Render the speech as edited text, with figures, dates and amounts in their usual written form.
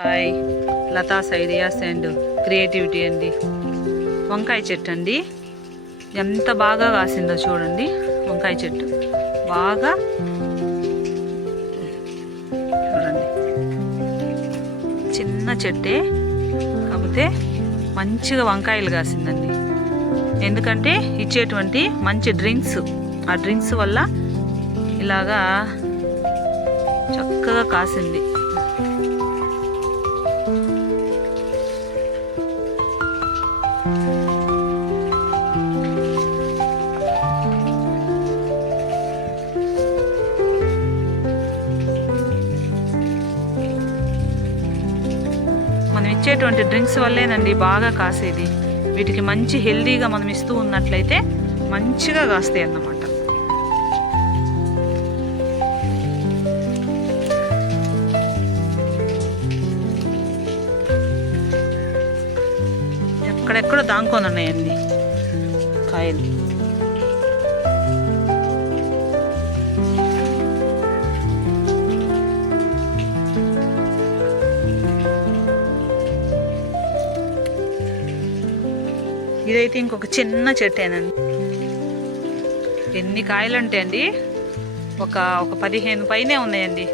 Hi, Latha's ideas and creativity అండి. వంకాయ చెట్టు అండి, ఎంత బాగా కాసిందో చూడండి. వంకాయ చెట్టు బాగా చూడండి, చిన్న చెట్టే కాకపోతే మంచిగా వంకాయలు కాసిందండి. ఎందుకంటే ఇచ్చేటువంటి మంచి డ్రింక్స్, ఆ డ్రింక్స్ వల్ల ఇలాగా చక్కగా కాసింది. మనం ఇచ్చేటువంటి డ్రింక్స్ వల్లేనండి బాగా కాసేది. వీటికి మంచి హెల్దీగా మనం ఇస్తూ ఉన్నట్లయితే మంచిగా కాస్తాయి అన్నమాట. ఎక్కడెక్కడో దాంకొని ఉన్నాయండి కాయలు. ఇదైతే ఇంకొక చిన్న చెట్టేనండి. ఎన్ని కాయలు అంటే అండి ఒక 15 పైనే ఉన్నాయండి.